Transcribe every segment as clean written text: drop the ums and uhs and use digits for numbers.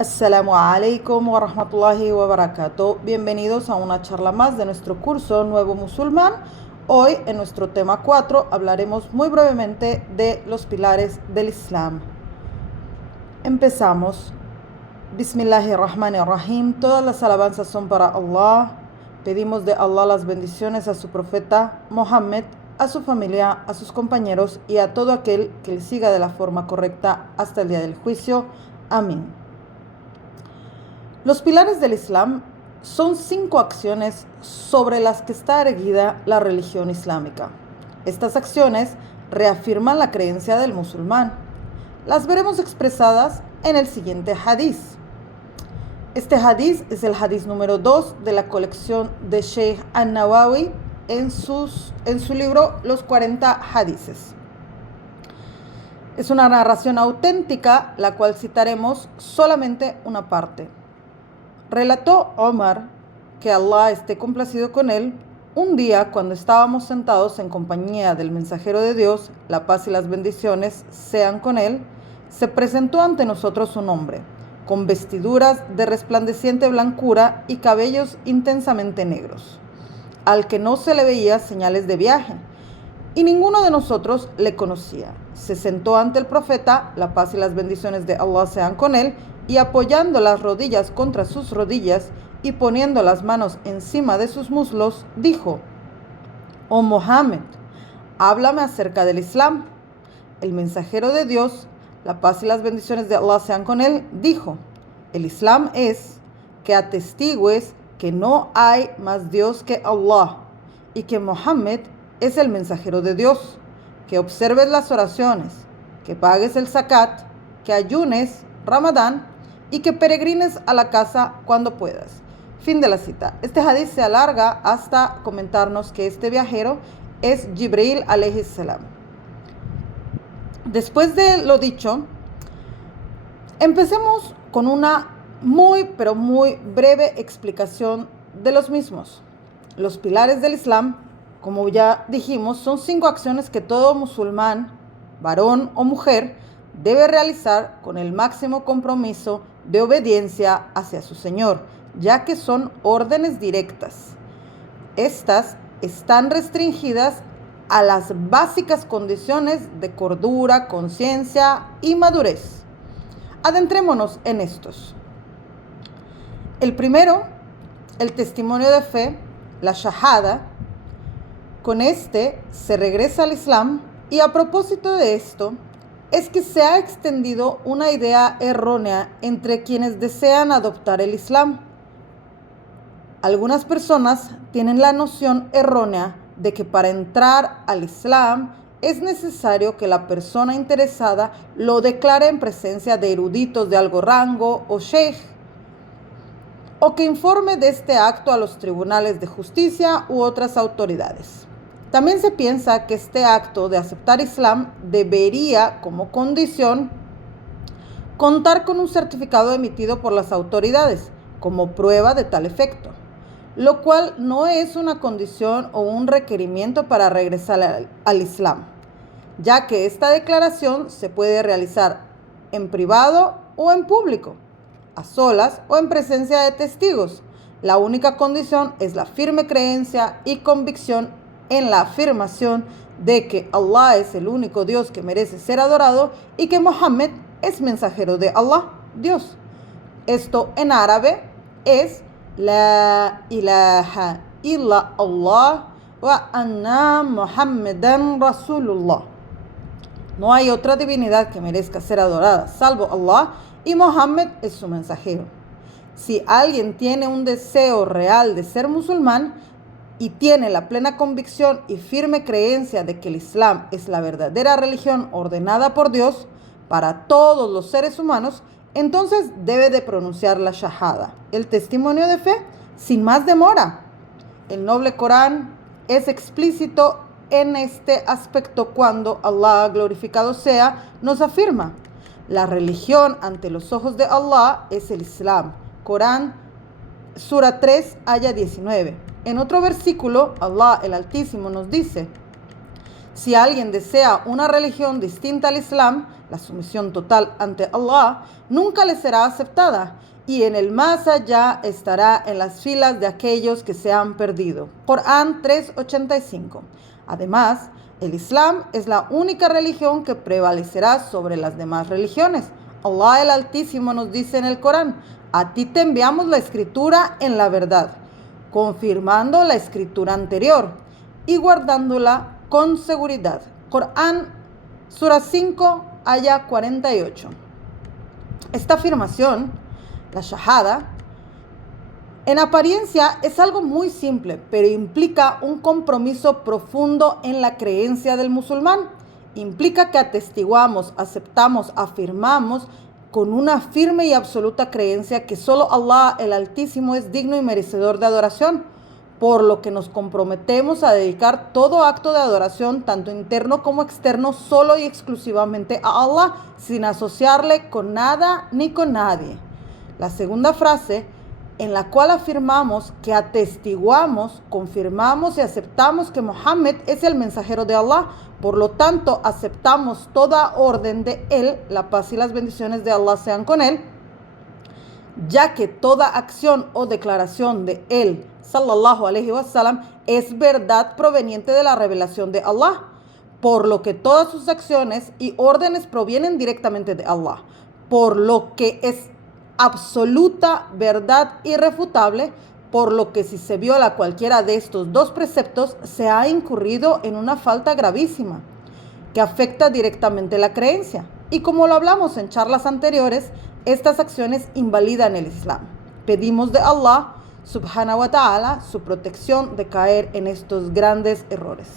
Assalamu alaikum wa rahmatullahi wa barakatuh. Bienvenidos a una charla más de nuestro curso Nuevo Musulmán. Hoy, en nuestro tema 4, hablaremos muy brevemente de los pilares del Islam. Empezamos. Bismillahirrahmanirrahim. Todas las alabanzas son para Allah. Pedimos de Allah las bendiciones a su profeta Mohammed, a su familia, a sus compañeros y a todo aquel que le siga de la forma correcta hasta el día del juicio. Amén. Los pilares del Islam son 5 acciones sobre las que está erguida la religión islámica. Estas acciones reafirman la creencia del musulmán. Las veremos expresadas en el siguiente hadiz. Este hadiz es el hadiz número 2 de la colección de Sheikh An-Nawawi en su libro Los 40 hadices. Es una narración auténtica, la cual citaremos solamente una parte. Relató Omar, que Allah esté complacido con él, un día cuando estábamos sentados en compañía del mensajero de Dios, la paz y las bendiciones sean con él, se presentó ante nosotros un hombre, con vestiduras de resplandeciente blancura y cabellos intensamente negros, al que no se le veía señales de viaje, y ninguno de nosotros le conocía. Se sentó ante el profeta, la paz y las bendiciones de Allah sean con él, y apoyando las rodillas contra sus rodillas y poniendo las manos encima de sus muslos, dijo: «Oh Mohammed, háblame acerca del Islam». El mensajero de Dios, la paz y las bendiciones de Allah sean con él, dijo: «El Islam es que atestigues que no hay más Dios que Allah y que Mohammed es el mensajero de Dios, que observes las oraciones, que pagues el zakat, que ayunes Ramadán y que peregrines a la casa cuando puedas». Fin de la cita. Este hadiz se alarga hasta comentarnos que este viajero es Jibril alayhi salam. Después de lo dicho, empecemos con una muy breve explicación de los mismos. Los pilares del Islam, como ya dijimos, son 5 acciones que todo musulmán, varón o mujer, debe realizar con el máximo compromiso de obediencia hacia su Señor, ya que son órdenes directas. Estas están restringidas a las básicas condiciones de cordura, conciencia y madurez. Adentrémonos en estos. El primero, el testimonio de fe, la shahada. Con este se regresa al Islam, y a propósito de esto, es que se ha extendido una idea errónea entre quienes desean adoptar el Islam. Algunas personas tienen la noción errónea de que para entrar al Islam es necesario que la persona interesada lo declare en presencia de eruditos de alto rango o sheikh, o que informe de este acto a los tribunales de justicia u otras autoridades. También se piensa que este acto de aceptar Islam debería, como condición, contar con un certificado emitido por las autoridades como prueba de tal efecto, lo cual no es una condición o un requerimiento para regresar al Islam, ya que esta declaración se puede realizar en privado o en público, a solas o en presencia de testigos. La única condición es la firme creencia y convicción en la afirmación de que Allah es el único Dios que merece ser adorado y que Mohammed es mensajero de Allah, Dios. Esto en árabe es La ilaha illa Allah wa anna Muhammadan Rasulullah. No hay otra divinidad que merezca ser adorada salvo Allah, y Mohammed es su mensajero. Si alguien tiene un deseo real de ser musulmán y tiene la plena convicción y firme creencia de que el Islam es la verdadera religión ordenada por Dios para todos los seres humanos, entonces debe de pronunciar la shahada, el testimonio de fe, sin más demora. El noble Corán es explícito en este aspecto cuando Allah, glorificado sea, nos afirma: la religión ante los ojos de Allah es el Islam. Corán, Sura 3, aya 19. En otro versículo, Allah el Altísimo nos dice: Si alguien desea una religión distinta al Islam, la sumisión total ante Allah, nunca le será aceptada y en el más allá estará en las filas de aquellos que se han perdido. Corán 3:85. Además, el Islam es la única religión que prevalecerá sobre las demás religiones. Allah el Altísimo nos dice en el Corán: a ti te enviamos la escritura en la verdad, confirmando la escritura anterior y guardándola con seguridad. Corán, Sura 5, Aya 48. Esta afirmación, la Shahada, en apariencia es algo muy simple, pero implica un compromiso profundo en la creencia del musulmán. Implica que atestiguamos, aceptamos, afirmamos con una firme y absoluta creencia que solo Allah el Altísimo es digno y merecedor de adoración, por lo que nos comprometemos a dedicar todo acto de adoración, tanto interno como externo, solo y exclusivamente a Allah, sin asociarle con nada ni con nadie. La segunda frase, en la cual afirmamos que atestiguamos, confirmamos y aceptamos que Muhammad es el mensajero de Allah, por lo tanto aceptamos toda orden de él, la paz y las bendiciones de Allah sean con él, ya que toda acción o declaración de él, sallallahu alaihi wasallam, es verdad proveniente de la revelación de Allah, por lo que todas sus acciones y órdenes provienen directamente de Allah, por lo que es absoluta verdad irrefutable, por lo que si se viola cualquiera de estos dos preceptos, se ha incurrido en una falta gravísima que afecta directamente la creencia. Y como lo hablamos en charlas anteriores, estas acciones invalidan el Islam. Pedimos de Allah, subhanahu wa ta'ala, su protección de caer en estos grandes errores.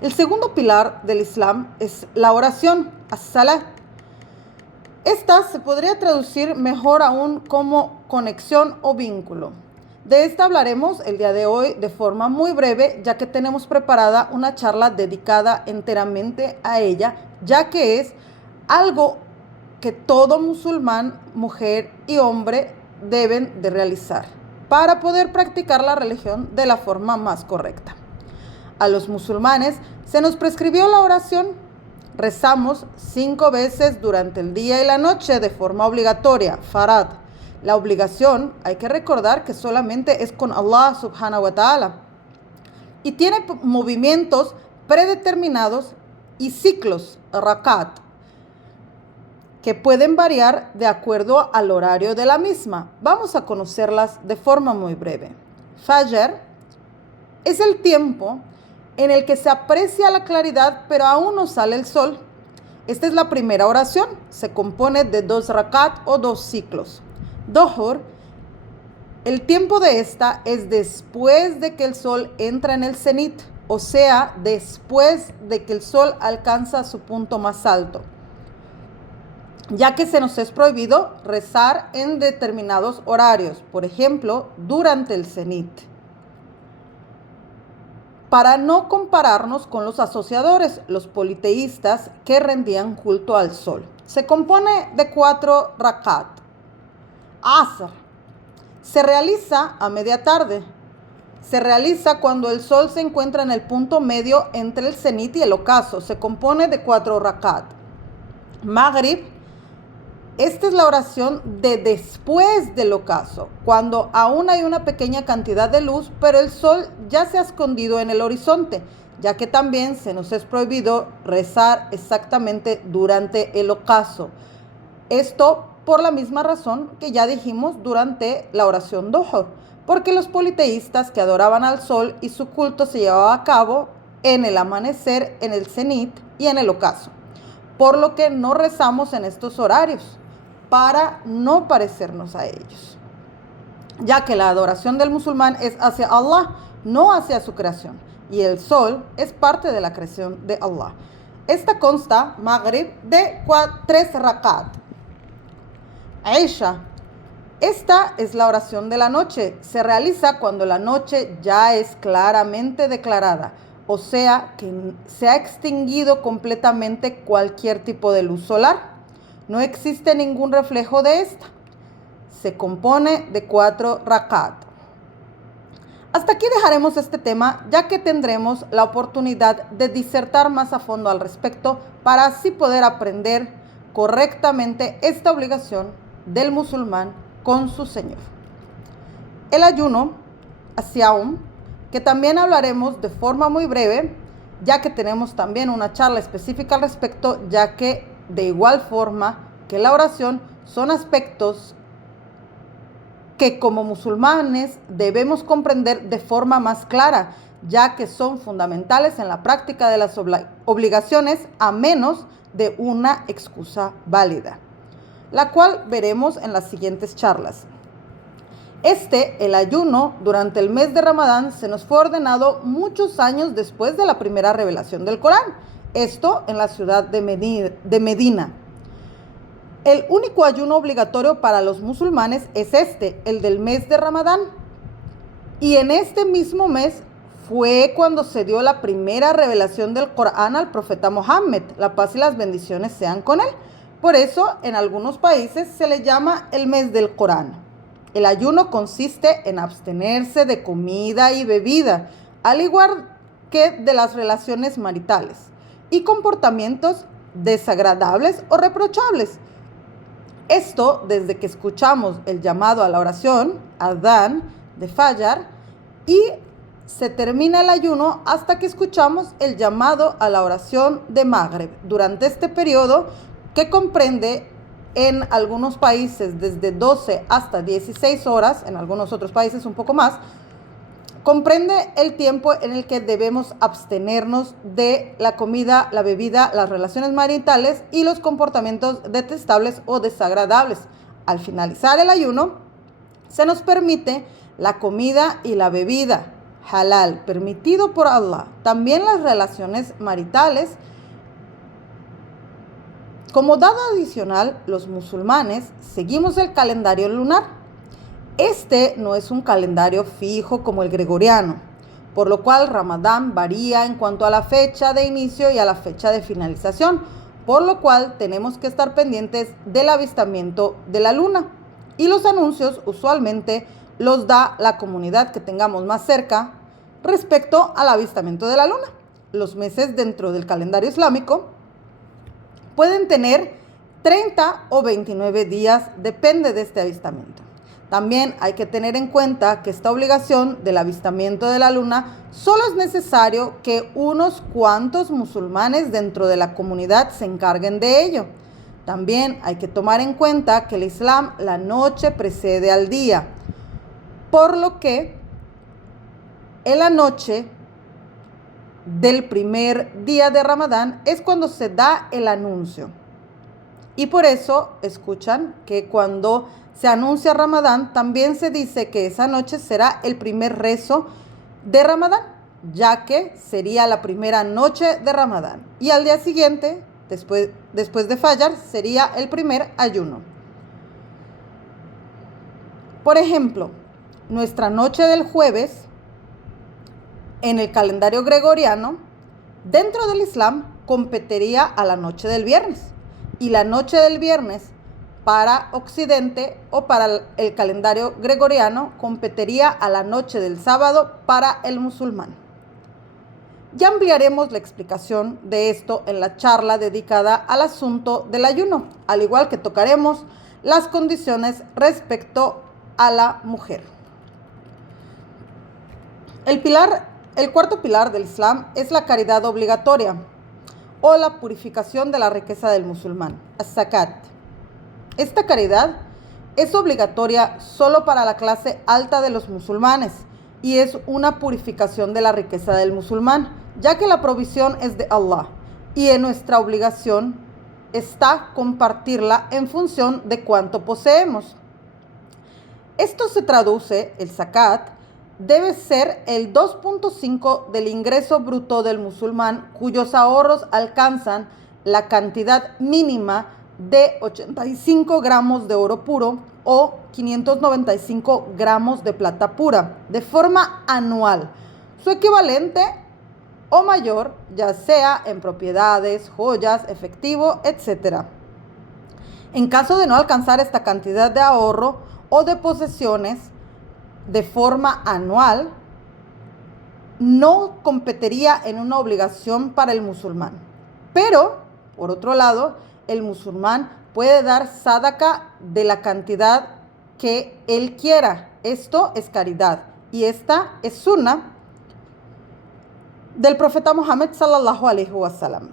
El segundo pilar del Islam es la oración, as-salah. Esta se podría traducir mejor aún como conexión o vínculo. De esta hablaremos el día de hoy de forma muy breve, ya que tenemos preparada una charla dedicada enteramente a ella, ya que es algo que todo musulmán, mujer y hombre deben de realizar para poder practicar la religión de la forma más correcta. A los musulmanes se nos prescribió la oración. Rezamos 5 veces durante el día y la noche de forma obligatoria, farad. La obligación, hay que recordar que solamente es con Allah subhanahu wa ta'ala y tiene movimientos predeterminados y ciclos, rakat, que pueden variar de acuerdo al horario de la misma. Vamos a conocerlas de forma muy breve. Fajr es el tiempo en el que se aprecia la claridad, pero aún no sale el sol. Esta es la primera oración. Se compone de 2 rakat o 2 ciclos. Dohur, el tiempo de esta es después de que el sol entra en el cenit, o sea, después de que el sol alcanza su punto más alto, ya que se nos es prohibido rezar en determinados horarios, por ejemplo, durante el cenit, para no compararnos con los asociadores, los politeístas que rendían culto al sol. Se compone de 4 rakat. Asr se realiza a media tarde. Se realiza cuando el sol se encuentra en el punto medio entre el cenit y el ocaso. Se compone de 4 rakat. Maghrib, esta es la oración de después del ocaso, cuando aún hay una pequeña cantidad de luz, pero el sol ya se ha escondido en el horizonte, ya que también se nos es prohibido rezar exactamente durante el ocaso. Esto por la misma razón que ya dijimos durante la oración Duhur, porque los politeístas que adoraban al sol y su culto se llevaba a cabo en el amanecer, en el cenit y en el ocaso, por lo que no rezamos en estos horarios, para no parecernos a ellos, ya que la adoración del musulmán es hacia Allah, no hacia su creación, y el sol es parte de la creación de Allah. Esta consta, Maghrib, de 3 rakat. Isha, esta es la oración de la noche. Se realiza cuando la noche ya es claramente declarada, o sea que se ha extinguido completamente cualquier tipo de luz solar. No existe ningún reflejo de esta. Se compone de 4 rakat. Hasta aquí dejaremos este tema, ya que tendremos la oportunidad de disertar más a fondo al respecto para así poder aprender correctamente esta obligación del musulmán con su Señor. El ayuno, as-siyaum, que también hablaremos de forma muy breve, ya que tenemos también una charla específica al respecto, ya que de igual forma que la oración son aspectos que como musulmanes debemos comprender de forma más clara, ya que son fundamentales en la práctica de las obligaciones a menos de una excusa válida, la cual veremos en las siguientes charlas. El ayuno durante el mes de Ramadán se nos fue ordenado muchos años después de la primera revelación del Corán, esto en la ciudad de Medina. El único ayuno obligatorio para los musulmanes es el del mes de Ramadán. Y en este mismo mes fue cuando se dio la primera revelación del Corán al profeta Mohammed, la paz y las bendiciones sean con él. Por eso, en algunos países se le llama el mes del Corán. El ayuno consiste en abstenerse de comida y bebida, al igual que de las relaciones maritales y comportamientos desagradables o reprochables. Esto desde que escuchamos el llamado a la oración, adán, de Fajr, y se termina el ayuno hasta que escuchamos el llamado a la oración de Maghrib. Durante este periodo, que comprende en algunos países desde 12 hasta 16 horas, en algunos otros países un poco más, comprende el tiempo en el que debemos abstenernos de la comida, la bebida, las relaciones maritales y los comportamientos detestables o desagradables. Al finalizar el ayuno, se nos permite la comida y la bebida halal, permitido por Allah. También las relaciones maritales. Como dato adicional, los musulmanes seguimos el calendario lunar. Este no es un calendario fijo como el gregoriano, por lo cual Ramadán varía en cuanto a la fecha de inicio y a la fecha de finalización, por lo cual tenemos que estar pendientes del avistamiento de la luna. Y los anuncios usualmente los da la comunidad que tengamos más cerca respecto al avistamiento de la luna. Los meses dentro del calendario islámico pueden tener 30 o 29 días, depende de este avistamiento. También hay que tener en cuenta que esta obligación del avistamiento de la luna solo es necesario que unos cuantos musulmanes dentro de la comunidad se encarguen de ello. También hay que tomar en cuenta que el Islam la noche precede al día, por lo que en la noche del primer día de Ramadán es cuando se da el anuncio. Y por eso escuchan que cuando se anuncia Ramadán, también se dice que esa noche será el primer rezo de Ramadán, ya que sería la primera noche de Ramadán. Y al día siguiente, después de Fajr, sería el primer ayuno. Por ejemplo, nuestra noche del jueves, en el calendario gregoriano, dentro del Islam, competiría a la noche del viernes. Y la noche del viernes para Occidente o para el calendario gregoriano competiría a la noche del sábado para el musulmán. Ya ampliaremos la explicación de esto en la charla dedicada al asunto del ayuno, al igual que tocaremos las condiciones respecto a la mujer. El cuarto pilar del Islam es la caridad obligatoria o la purificación de la riqueza del musulmán, as-zakat. Esta caridad es obligatoria solo para la clase alta de los musulmanes y es una purificación de la riqueza del musulmán, ya que la provisión es de Allah y en nuestra obligación está compartirla en función de cuánto poseemos. Esto se traduce, el zakat debe ser el 2.5 del ingreso bruto del musulmán cuyos ahorros alcanzan la cantidad mínima de 85 gramos de oro puro o 595 gramos de plata pura de forma anual, su equivalente o mayor, ya sea en propiedades, joyas, efectivo, etc. En caso de no alcanzar esta cantidad de ahorro o de posesiones de forma anual, no competiría en una obligación para el musulmán. Pero, por otro lado, el musulmán puede dar sadaqa de la cantidad que él quiera. Esto es caridad y esta es sunna del profeta Muhammad sallallahu alaihi wasallam.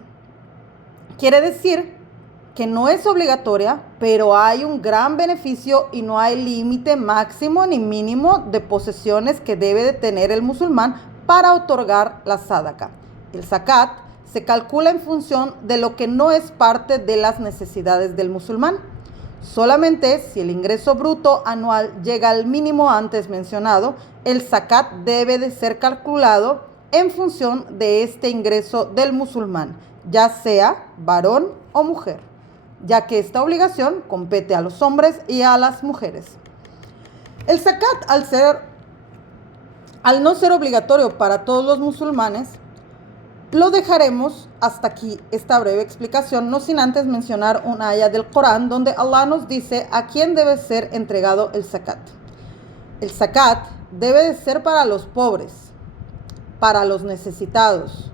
Quiere decir que no es obligatoria, pero hay un gran beneficio y no hay límite máximo ni mínimo de posesiones que debe de tener el musulmán para otorgar la sadaqa. El zakat se calcula en función de lo que no es parte de las necesidades del musulmán. Solamente si el ingreso bruto anual llega al mínimo antes mencionado, el zakat debe de ser calculado en función de este ingreso del musulmán, ya sea varón o mujer, ya que esta obligación compete a los hombres y a las mujeres. El zakat, al no ser obligatorio para todos los musulmanes, lo dejaremos hasta aquí esta breve explicación, no sin antes mencionar una aya del Corán donde Allah nos dice a quién debe ser entregado el zakat. El zakat debe de ser para los pobres, para los necesitados,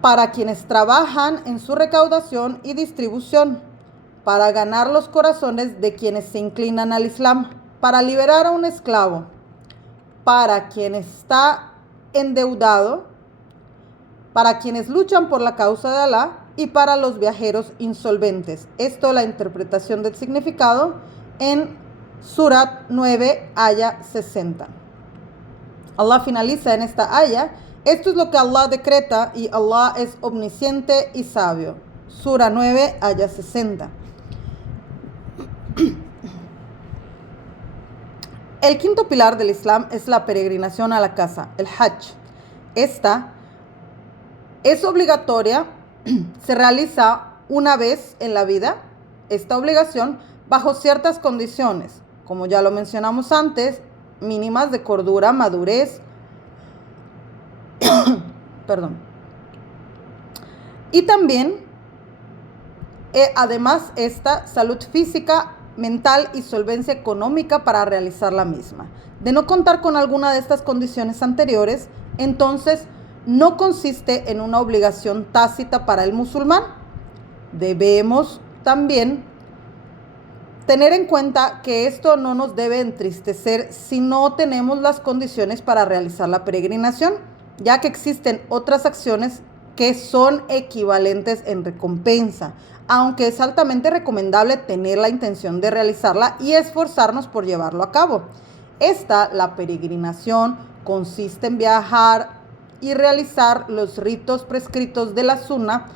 para quienes trabajan en su recaudación y distribución, para ganar los corazones de quienes se inclinan al Islam, para liberar a un esclavo, para quien está endeudado, para quienes luchan por la causa de Alá y para los viajeros insolventes. Esto es la interpretación del significado en Surat 9, aya 60. Allah finaliza en esta aya: esto es lo que Allah decreta y Allah es omnisciente y sabio. Sura 9, aya 60. El quinto pilar del Islam es la peregrinación a la casa, el Hajj. Esta es obligatoria, se realiza una vez en la vida, esta obligación, bajo ciertas condiciones, como ya lo mencionamos antes, mínimas de cordura, madurez, y también, además, esta salud física, mental y solvencia económica para realizar la misma. De no contar con alguna de estas condiciones anteriores, entonces no consiste en una obligación tácita para el musulmán. Debemos también tener en cuenta que esto no nos debe entristecer si no tenemos las condiciones para realizar la peregrinación, ya que existen otras acciones que son equivalentes en recompensa, aunque es altamente recomendable tener la intención de realizarla y esforzarnos por llevarlo a cabo. La peregrinación, consiste en viajar y realizar los ritos prescritos de la Sunna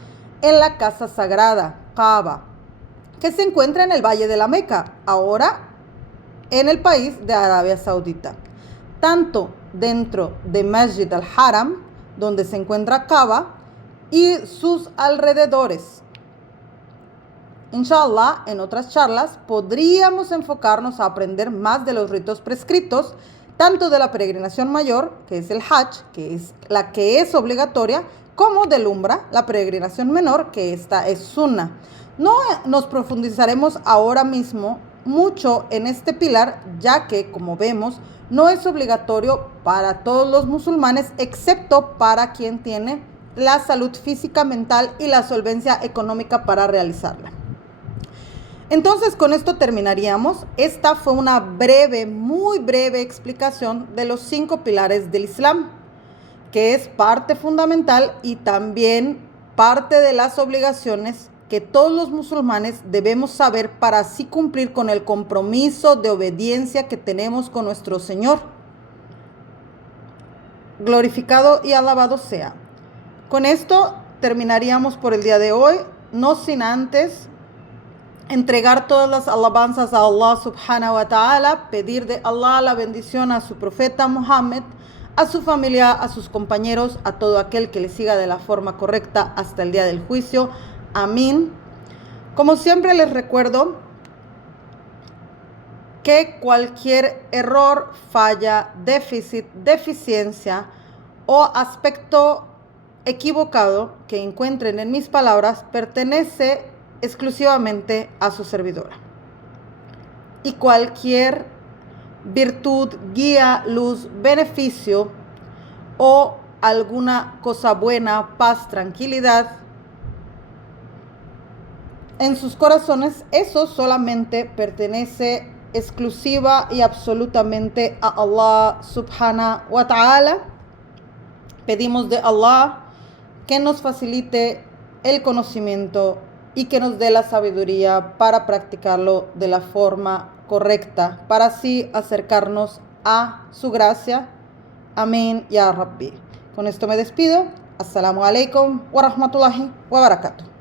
en la casa sagrada, Kaaba, que se encuentra en el Valle de la Meca, ahora en el país de Arabia Saudita. Tanto dentro de Masjid al-Haram, donde se encuentra Kaaba, y sus alrededores. Inshallah, en otras charlas podríamos enfocarnos a aprender más de los ritos prescritos, tanto de la peregrinación mayor, que es el Hajj, que es la que es obligatoria, como del Umra, la peregrinación menor, que esta es Sunna. No nos profundizaremos ahora mismo mucho en este pilar, ya que, como vemos, no es obligatorio para todos los musulmanes, excepto para quien tiene la salud física, mental y la solvencia económica para realizarla. Entonces, con esto terminaríamos. Esta fue una breve, muy breve explicación de los 5 pilares del Islam, que es parte fundamental y también parte de las obligaciones que todos los musulmanes debemos saber para así cumplir con el compromiso de obediencia que tenemos con nuestro Señor. Glorificado y alabado sea. Con esto terminaríamos por el día de hoy, no sin antes entregar todas las alabanzas a Allah subhanahu wa ta'ala, pedir de Allah la bendición a su profeta Muhammad, a su familia, a sus compañeros, a todo aquel que le siga de la forma correcta hasta el día del juicio. Amén. Como siempre les recuerdo que cualquier error, falla, déficit, deficiencia o aspecto equivocado que encuentren en mis palabras pertenece exclusivamente a su servidora. Y cualquier virtud, guía, luz, beneficio o alguna cosa buena, paz, tranquilidad en sus corazones, eso solamente pertenece exclusiva y absolutamente a Allah subhanahu wa ta'ala. Pedimos de Allah que nos facilite el conocimiento y que nos dé la sabiduría para practicarlo de la forma correcta, para así acercarnos a su gracia. Amén, ya Rabbi. Con esto me despido. Assalamu alaikum wa rahmatullahi wa barakatuh.